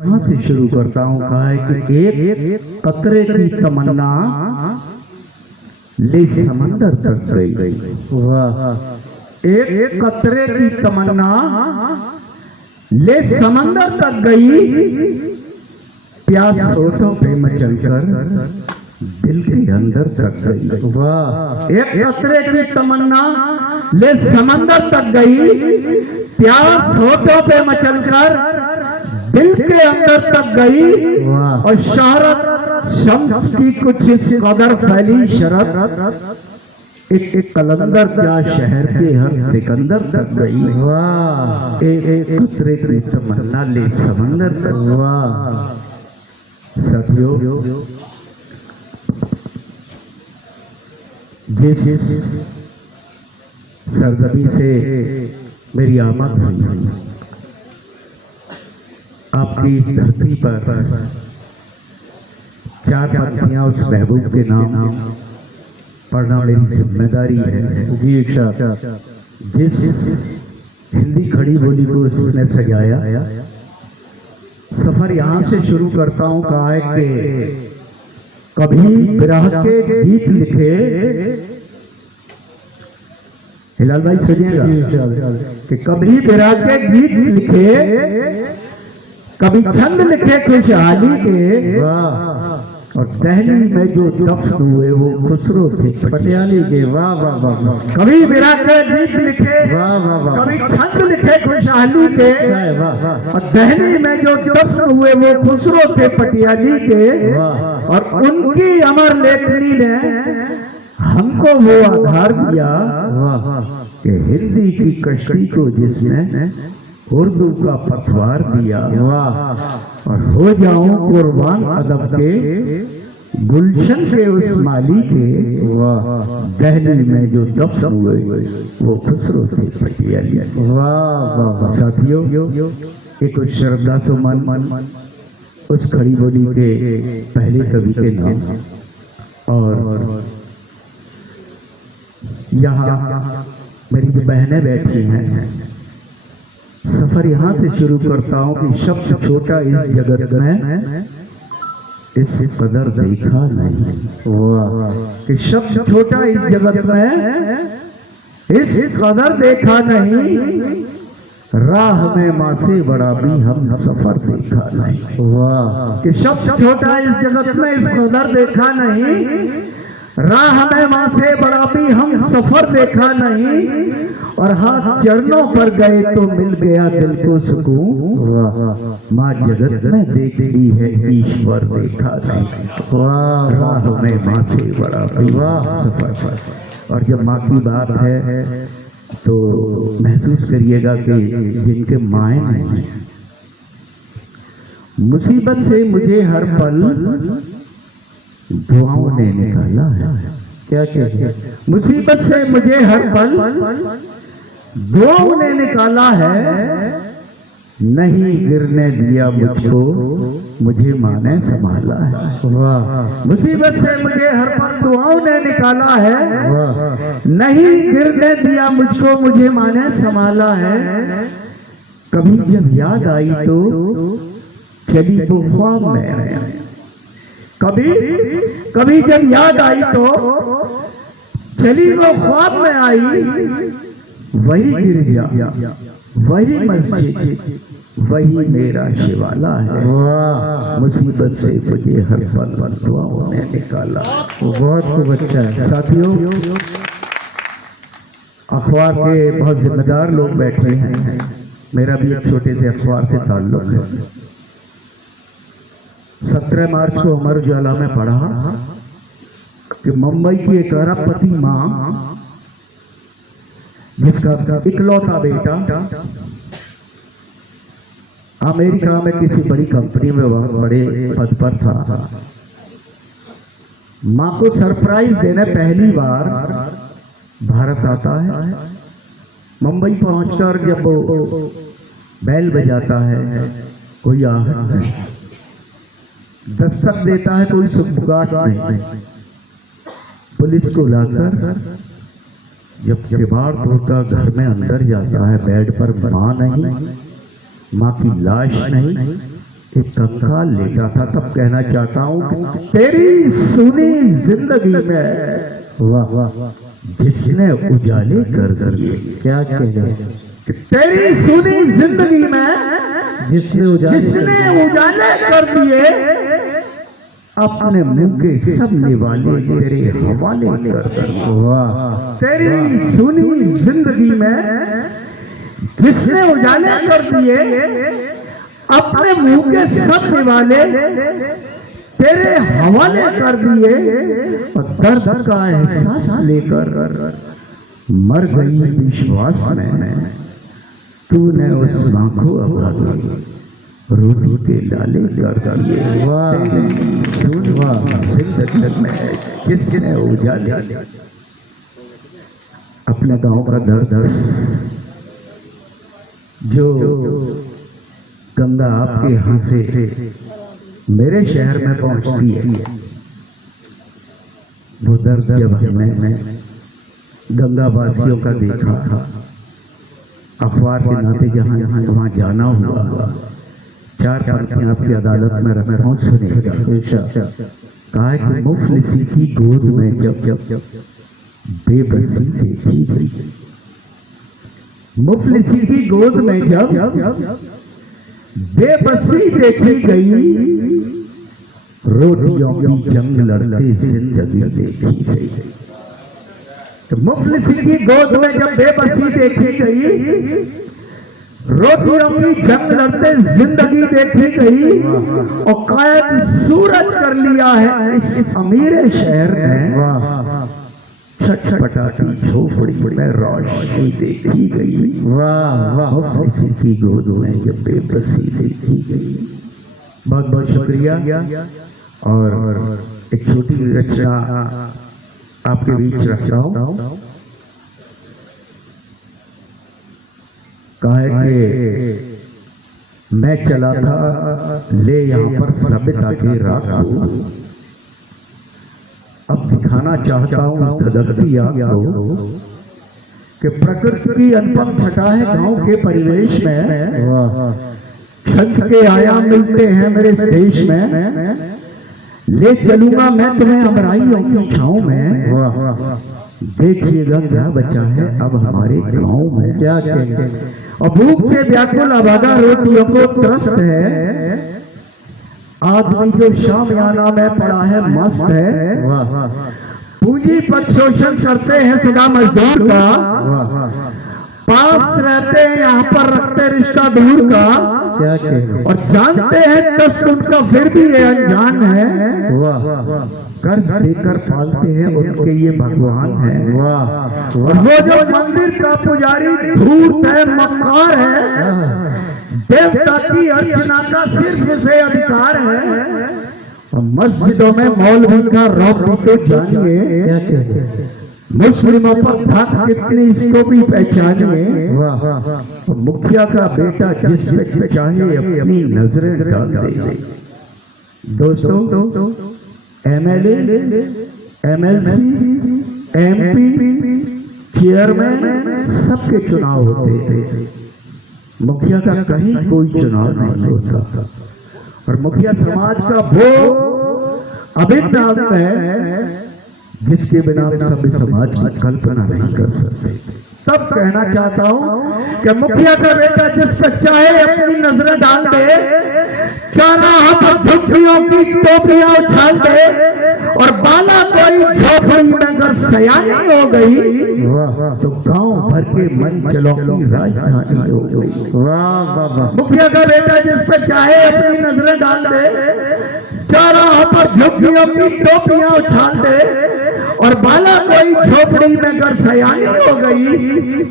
यहाँ से शुरू करता हूँ। कहा है कि एक कतरे की तमन्ना ले समंदर तक गई। वाह। एक कतरे की तमन्ना ले समंदर तक गई, प्यास होठों पे मचल कर दिल के अंदर तक गई। वाह। एक कतरे की तमन्ना ले समंदर तक गई, प्यास होठों पे मचल कर दिल के अंदर तक गई। और शहरत शम्स की कुछ इस कदर फैली शरत, एक कलंदर क्या शहर के हर सिकंदर तक गई। वाह। एक कतरे की तमन्ना ले समंदर तक। वाह। साथियों, जिस सरजमी से मेरी आमद हुई, आपकी इस धरती पर चार पंक्तियां उस महबूब के नाम पढ़ना मेरी जिम्मेदारी है। जी इरशाद। जिस हिंदी खड़ी बोली को उसने सजाया, सफर यहां से शुरू करता हूं। कहा है कि कभी विरह के गीत लिखे, हिलाल भाई सुनिएगा, कि कभी विरह के गीत लिखे, कभी छंद लिखे खुशहाली के, और दहली में जो दफ्न हुए वो खुसरो थे पटियाली के। वाह वाह वाह। कभी विरह के गीत लिखे, वाह वाह वाह, कभी छंद लिखे खुशहाली के, और दहली में जो दफ्न हुए वो खुसरो थे पटियाली के। और उनकी अमर लेखनी ने हमको वो आधार दिया कि हिंदी की कश्ती को जिसने उर्दू का पतवार दिया। वाह। और हो जाऊं कुर्बान अदब के गुलशन के उस माली के। वाह। दहली में जो दफ्न हुए वो खुसरो थे पटियाली। वाह वाह। साथियों, एक उस श्रद्धा सुमन उस खड़ी बोली के पहले कवि के नाम, और यहाँ मेरी जो बहनें बैठी हैं, सफर यहां से शुरू करता हूं कि शब्द छोटा इस जगत में इस कदर देखा नहीं। वाह। कि शब्द छोटा इस जगत में इस कदर देखा नहीं, राह में माँ से बड़ा भी हम सफर देखा नहीं। वाह। कि शब्द छोटा इस जगत में इस कदर देखा नहीं, राह में माँ से बड़ा भी हम सफर देखा नहीं, और हाथ चरणों पर गए तो मिल गया दिल को सुकून, माँ जगत में देख ली है ईश्वर देखा नहीं। वाह। राह में माँ से बड़ा भी सफर। और जब माँ की बात है तो महसूस करिएगा कि जिनके माएँ नहीं, मुसीबत से मुझे हर पल दुआओं ने निकाला है। क्या कहते? मुसीबत से मुझे हर पल दुआओं ने निकाला है, नहीं गिरने दिया मुझको मुझे माँ ने संभाला है। वाह। मुसीबत से मुझे हर पल दुआओं ने निकाला है। वाह। नहीं गिरने दिया मुझको मुझे माँ ने संभाला है। कभी जब याद आई तो चली तो ख्वाब में आया, कभी जब याद आई तो चली वो ख्वाब में आई, वही गिरजा वही मस्जिद वही मेरा शिवाला है। वाह। मुसीबत से मुझे हर पल दुआओं ने निकाला। बहुत खूब अच्छा है। साथियों, अखबार के बहुत जिम्मेदार लोग बैठे हैं, मेरा भी एक छोटे से अखबार से ताल्लुक है। 17 मार्च को अमर उजाला में पढ़ा कि मुंबई की एक अरबपति मां, जिसका इकलौता बेटा अमेरिका में किसी बड़ी कंपनी में बहुत बड़े पद पर था, मां को सरप्राइज देने पहली बार भारत आता है। मुंबई पहुंचकर जब बैल बजाता है, कोई आहट नहीं, दस्तक देता है, कोई सुबुगाहट नहीं, पुलिस को लाकर जब किवाड़ तोड़कर घर में अंदर जाता है, बेड पर माँ नहीं, माँ की लाश नहीं, एक कंकाल लेटा था। तब कहना चाहता हूं कि तेरी सुनी जिंदगी में वाह वाह वाह, जिसने उजाले कर दिए, क्या कहने, कि तेरी सुनी जिंदगी में जिसने उजाले कर दिए, अपने मुंह के सब निवाले तेरे हवाले कर दिए। वाह, तेरी सुनी जिंदगी में जिसने उजाले कर दिए, अपने मुंह के सब निवाले तेरे हवाले कर दिए, और दर्द का एहसास लेकर मर गई विश्वास में। तूने उस आंखों अभागी रोटी के लाले कर दिए। वाह, सुनवा जिंदगी में जिसने उजाले, अपने गांव का दर्द जो गंगा आपके यहां से मेरे शहर में पहुंचती है, वो दर्द जब हमने गंगा वासियों का देखा था, अखबार के नाते जहां जहां वहां जाना हुआ, चार पंक्तियां आपकी अदालत में रखा हूं, सुनेगा। कहा कि मुफलिसी की गोद में जब जब बेबसी देखी गई, मुफलिसी की गोद में जब बेबसी देखी गई, रोटियों की जंग लड़ते जिंदगी देखी गई। तो मुफलिसी की गोद में जब बेबसी देखी गई, रोटियों की जंग लड़ते जिंदगी देखी गई, और कायद सूरज कर लिया है इस अमीर शहर में। छटपटाती झोपड़ी में रोशनी देखी गई। वाह वाह, किसी की गोद में जब बेबसी देखी गई। बहुत बहुत शुक्रिया। और एक छोटी रचना आपके बीच रख रहा हूं। कहा कि मैं चला था ले यहाँ पर सभ्यता के राह, अब दिखाना चाहता हूं उस धधकती आग को कि प्रकृति की अनुपम छटा है गांव के परिवेश में। वाह, छत के आयाम मिलते हैं मेरे देश में, ले चलूंगा मैं तुम्हें अमराइयों की छांव में। वाह, देखिएगा क्या बचा है अब हमारे गांव में। क्या कहने, और भूख से व्याकुल अभागा रोटियों को त्रस्त है, आदमी जो शामियाना में पड़ा है मस्त है। वाह, पूंजी पर शोषण करते हैं सदा मजदूर का, वाह, पास रहते हैं यहाँ पर रखते रिश्ता दूर का, क्या कहने, और जानते हैं कष्ट उनका फिर भी ये अनजान है। वाह कर्ज देकर पालते हैं उनके ये भगवान है। वाह, और वो जो मंदिर का पुजारी धूर्त है मक्कार है, देवता की अर्चना का सिर्फ उसे अधिकार है। और मस्जिदों में मौलवी का रौब तो जानिए, क्या कहने, मुस्लिमों पर धाक कितनी इसको भी पहचानिए। वाह, और मुखिया का बेटा जिस पे चाहे अपनी नजरें डाल दे। दोस्तों, एमएलए, एमएलसी, एमपी, चेयरमैन सबके चुनाव होते थे, मुखिया का कहीं कोई चुनाव नहीं होता। और मुखिया समाज का वो अभिन्न अंग है जिसके बिना हम सभ्य समाज की कल्पना नहीं कर सकते। तब कहना चाहता हूं कि मुखिया का बेटा जिस पर चाहे अपनी नजरें डाल दे, चारों पर झुग्गियों की टोपियां उछाल दे, और बाला कोई झोपड़ी में अगर सयानी हो गई, वाह, तो गांव भर के मंचलों की राजधानी हो गई। वाह वाह, मुखिया का बेटा जिस पर चाहे अपनी नजरें डाल दे, चारों पर झुग्गियों की टोपियां उछाल दे, और बाला कोई झोपड़ी में अगर सयानी हो गई,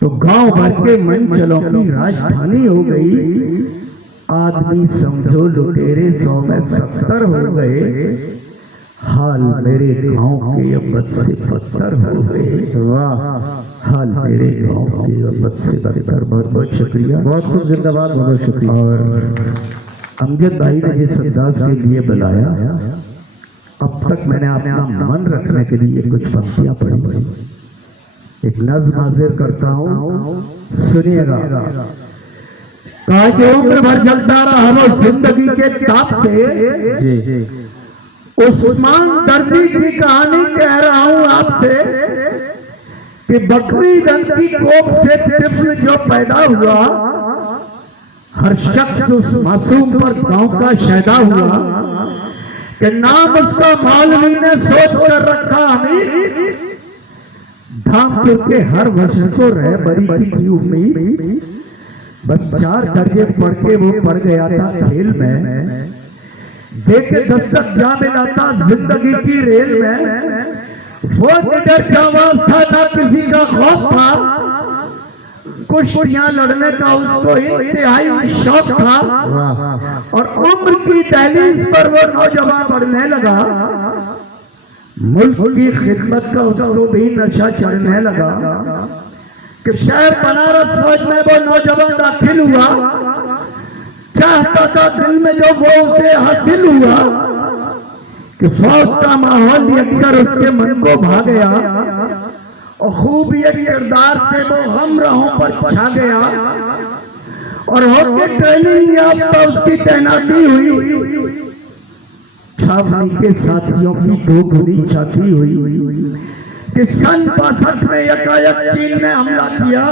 तो गांव भर के मंचलों की राजधानी हो गई। आदमी समझो लुटेरे 100 में 70 हो गए, हाल मेरे गांव के अब्बत से पत्थर हो गए। वाह, हाल मेरे गांव के अब्बत से पत्थर। बहुत बहुत शुक्रिया, बहुत खूब, जिंदाबाद, बहुत शुक्रिया। और अमजद भाई ने जिस अंदाज के लिए बुलाया, अब तक मैंने अपना मन रखने के लिए कुछ पंक्तियां पढ़ी। एक नज़्म हाजिर करता हूं, सुनिएगा। कहा कि उम्र भर जलता रहा वो जिंदगी के ताप से। जी उस्मान दर्जी की कहानी कह रहा हूं आपसे कि बकरी रंग की कोख से तिफल जो पैदा हुआ, हर शख्स उस मासूम पर गांव का शैदा हुआ कि नाम उसका मौलवी ने सोच कर रखा अमीर, धाम के हर वर्ष को रह बरी की उम्मीद। बस 4 दर्जे पढ़ के वो पड़ गया था खेल में, देखे दस्तक जा मिला था जिंदगी की रेल में। वो निडर जाबाज था, ना किसी का खौफ था, कुश्तियां लड़ने का उसको इंतहाई शौक था। और उम्र की दहलीज पर वो नौजवान बढ़ने लगा, मुल्क की खिदमत का उसको भी नशा चढ़ने लगा कि शहर बनारस फौज में वो नौजवान दाखिल हुआ। चाहता था दिल में जो वो उसे हासिल हुआ कि फौज का माहौल यकसर उसके मन को भा गया और खूब ये किरदार से वो हमराहों पर छा गया। और होके ट्रेनिंग याफ्ता उसकी तैनाती हुई, छावनी के साथियों की 2 गुनी छाती हुई कि सन 62 में यकायक चीन ने हमला किया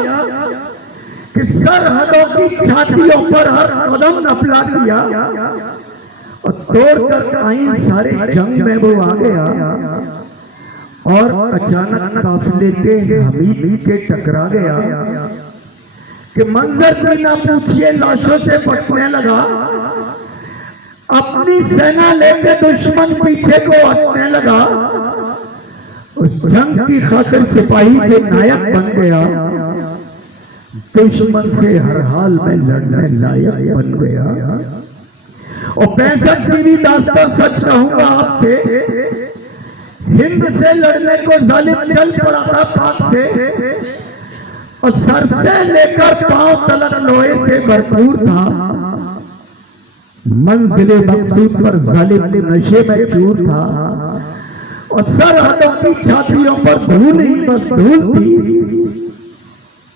कि सरहदों की छातियों पर हर कदम नफला किया और तोड़कर आईन सारे जंग में वो आ गया। और अचानक काफिले के हमीद के टकरा गया कि मंजर से ना पूछिए लाशों से पटने लगा। अपनी सेना लेके दुश्मन पीछे को हटने लगा। उस जंग की खातिर सिपाही से नायक बन गया, दुश्मन से हर हाल में लड़ने लायक बन गया। और 65 की भी दास्तान सच कहूंगा आपसे, हिंद से लड़ने को जालिम चल पड़ा था पाक से, और सर से लेकर पांव तलक लोहे से भरपूर था। मंजिले मकसूद पर जालिम नशे में चूर था और सरहदों की छातियों पर धूल ही बस धूल थी।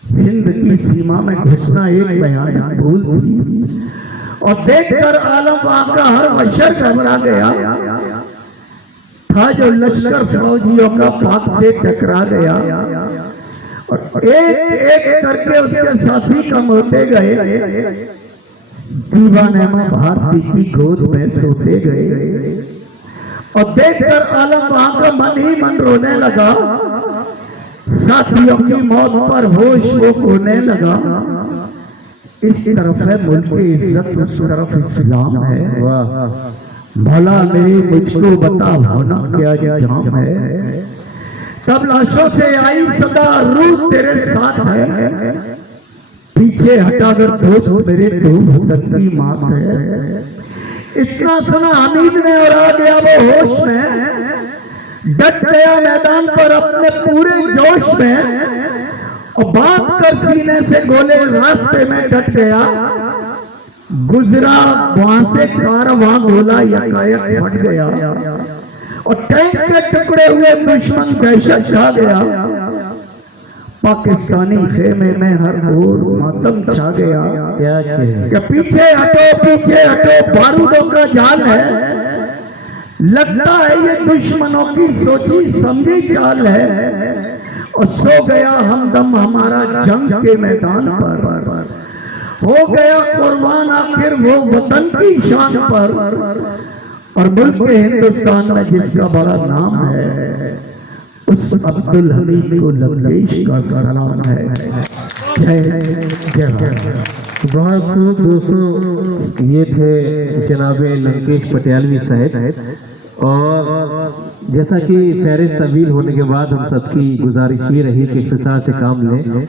हिंद की सीमा में घुसना एक बयान भूल थी। और देखकर आलम वहां का हर मशर घबरा गया था जो लश्कर फौजियों का पाक से टकरा गया। और एक एक करके उसके साथी कम होते गए, दीवाने में भारती की गोद में सोते गए। और देखकर आलम वहां का मन ही मन रोने लगा, साथियों की मौत पर होश वो खोने लगा। इस तरफ है मुल्क की इज्जत, उस तरफ इस्लाम है। भला मेरे मुझको बता होना क्या जाम है। तब लाशों से आई सदा रूह तेरे साथ है, पीछे हटाकर दोस्त मेरे की मात है। इतना सुना हमीद ने और आ गया वो होश में, डट गया मैदान पर अपने पूरे जोश में और बात कर सीने से गोले रास्ते में डट गया। गुजरा वहां से कारवां गोला यकायक फट गया और टैंक के टुकड़े हुए दुश्मन दहशत छा गया। पाकिस्तानी खेमे में हर ओर मातम छा गया कि पीछे हटो बारूदों का जाल है। लगता है ये दुश्मनों की सोची समझी चाल है। और सो गया हमदम हमारा जंग के मैदान पर, हो गया कुर्बान आखिर वो वतन की शान पर। और मुल्क के हिंदुस्तान में जिसका बड़ा नाम है, उस अब्दुल हमीद को लंकेश का सलाम है। बहुत खूब दोस्तों, ये थे जनाबे लंकेश पटियालवी साहब। और जैसा कि फहरिस्त तवील होने के बाद हम सबकी गुजारिश ये रही कि इख्तिसार से काम लें।